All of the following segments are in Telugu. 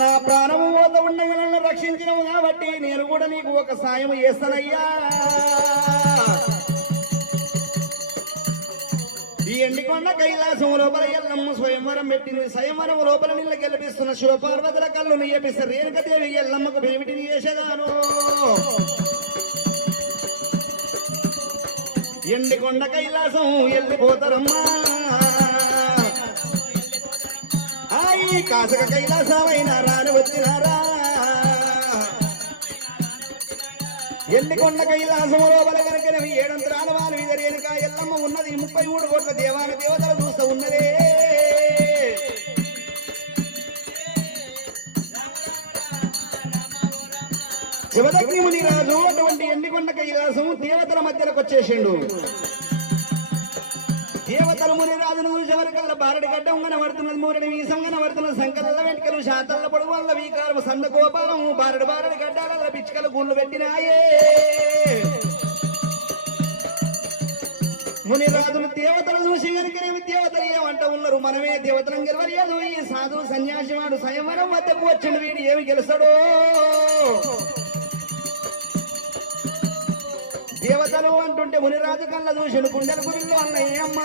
నా ప్రాణము వద్ద ఉండగా నన్ను రక్షించినవు కాబట్టి నేను కూడా నీకు ఒక సాయం చేస్తానయ్యా. ఈ ఎండికొండ కైలాసం లోపల ఎల్లమ్మ స్వయంవరం పెట్టింది. స్వయంవరం లోపల నీళ్ళ గెలిపిస్తున్న శివపార్వతుల కళ్ళు నియపిస్తే రేణుకదేవి ఎల్లమ్మకు బేమిటిని చేసేదాను. ఎండికొండ కైలాసం వెళ్ళిపోతారమ్మా. ఈ కాసక కైలాసమైన రాని వచ్చినారా. ఎండికొండ కైలాసం లోపల కనుక ఏడంతరాల వారు విదరేనుక ఎల్లమ్మ ఉన్నది. 33 కోట్ల దేవాల దేవతలు చూస్తూ ఉన్నదే. శివదగ్ని ముని రాజు అటువంటి ఎండికొండ కైలాసం దేవతల మధ్యలోకి వచ్చేసిండు. దేవతల ముని రాజును చూసేవరకల్లా బారడి గడ్డం కనబడుతున్నది, మూరడి వీసం కనబడుతున్నది, సంకల వెంటకలు శాతల్ల పొడుగు వల్ల వీకారం సంద గోపాలం బారడి గడ్డాల పిచ్చుకలు గుళ్ళు పెట్టినాయే. ముని రాజును దేవతలు చూసి కనుకనేమి దేవతలు ఏమంట ఉన్నారు, మనమే దేవతలను గెలవలేదు. ఈ సాధు సన్యాసి వాడు స్వయంవరం వద్దకు వచ్చిండు, వీడు ఏమి గెలుస్తాడో. దేవతలు అంటుంటే మునిరాజు కళ్ళ చూసిన గుండెల గురిలో అన్నయ్యమ్మా.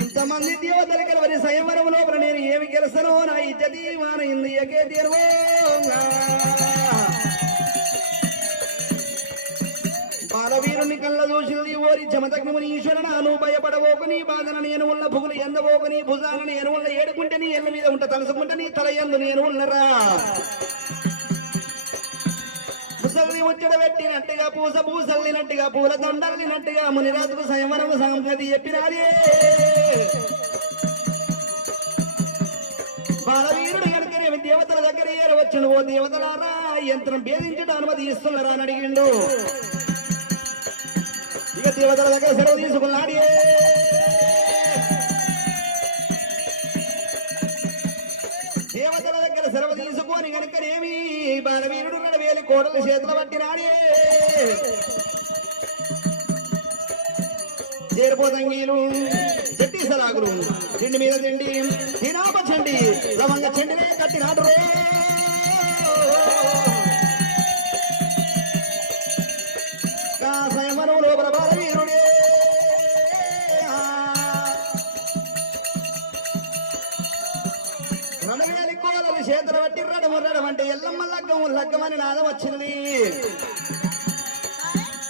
ఇంతమంది దేవతలు గెలవని స్వయంవరం లోపల నేను ఏమి గెలుస్తానో. నా ఇజ్జతి మానయింది ఎకే తీరువో. బాలవీరుని కళ్ళ చూసింది ఓరి జమదగ్ని ఈశ్వరన, నువ్వు భయపడబోకు, నీ బాధన నేను ఉన్న భుగులు ఎందబోకు, నీ భుజాన నేను ఉన్న ఏడుకుంటే నీ ఎల్ల మీద ఉంట తలసుకుంటే నీ తల ఎందు నేను ఉన్నరా. ముసల్ని ముచ్చట పెట్టినట్టుగా పూసల్లినట్టుగా పూల దండల్లినట్టుగా మునిరాజుకు స్వయంవరం సంగతి చెప్పినారే. బాలవీరుడు కనుకనేమి దేవతల దగ్గర ఏరవచ్చును. ఓ దేవతలారా, యంత్రం భేదించడం అనుమతి ఇస్తున్నారా అని అడిగిండు. ఇక దేవతల దగ్గర సెలవు తీసుకున్నాడు. దేవతల దగ్గర సెలవు తీసుకొని కనుకనేమి బాలవీరుడు 2,000 కోడలు చేతులు పట్టినాడే. చేరిపోతంగీలు చెట్టి సలాగులు తిండి మీద తిండి తినాప చండి లవంగ చెండినే కట్టినాడు. స్వయంవరం లోపల బాలవీరుడే 2,000 కోడలు చేతులు పట్టి రడమంటే ఎల్లమ్మ లగ్గమని నాదం వచ్చింది.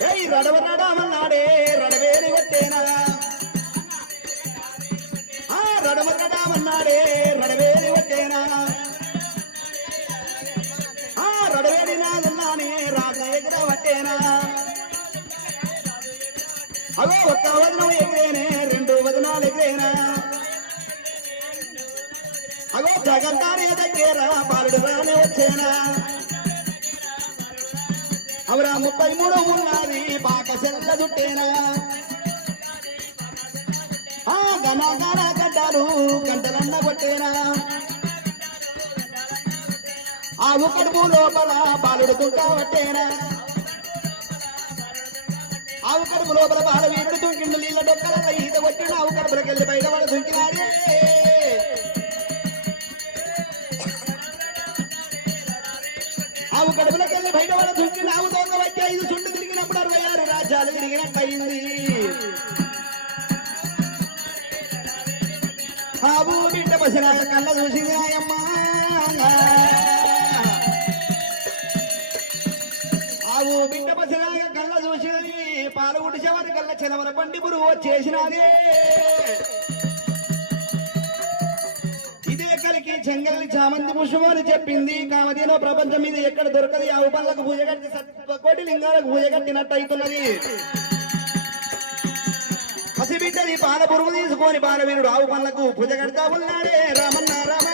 ఏయ్ రడమన్నాడే రడవేలి కొట్టేనా. రడమన్నాడే రడవేలి కొట్టేనా. రడవేలి నాదన్నానే రాజ ఎదుర పట్టేనా. అగో ఒక్క వదనం ఎగిరేనే 2 వదనాలు ఎగిరేనా. అగో జగన్నానే దగ్గర బాలుడు రానే వచ్చేనా. అవరా 33 ఉన్నది పాక సెల్ల చుట్టేనా. గనగన గడ్డాలు గంటలన్న కొట్టేనా. ఆవు కడుపు లోపల బాలుడు దుంకా పట్టేనా. ఆవు కడుపు లోపల బాలవీరుడు దుంకిండు. నీళ్ళ డొక్కల ఈత కొట్టిన ఆవు కడుపులకెళ్ళి బయట వాడు దుంకినాడే. ఆవు కడుపులకెళ్ళి బయట వాడు దుంకిన ఆవు దొంగ వచ్చి 5 చుండు తిరిగినప్పుడు 66 రాజ్యాలు తిరిగినట్టయింది. ఆవు బిడ్డ పసిన కళ్ళ చూసింది ఆయమ్మ. ఆవు బిడ్డ పసిన కళ్ళ చూసినది. పాలు ఉడిచేవారి కళ్ళ చిలవల బండి పురుగు వచ్చేసినది. ఇదే కలికి చెంగల్ని చామంతి పుష్పం అని చెప్పింది. కామదేనో ప్రపంచం మీద ఎక్కడ దొరకది. ఆవు పళ్ళకు పూజ కట్టి 1,000,000 లింగాలకు పూజ కట్టినట్టు అవుతున్నది. పసిబిడ్డని పాల పురుగు తీసుకొని బాలవీరుడు ఆవు పళ్ళకు పూజ కడతా ఉన్నాడే. రామన్న రామ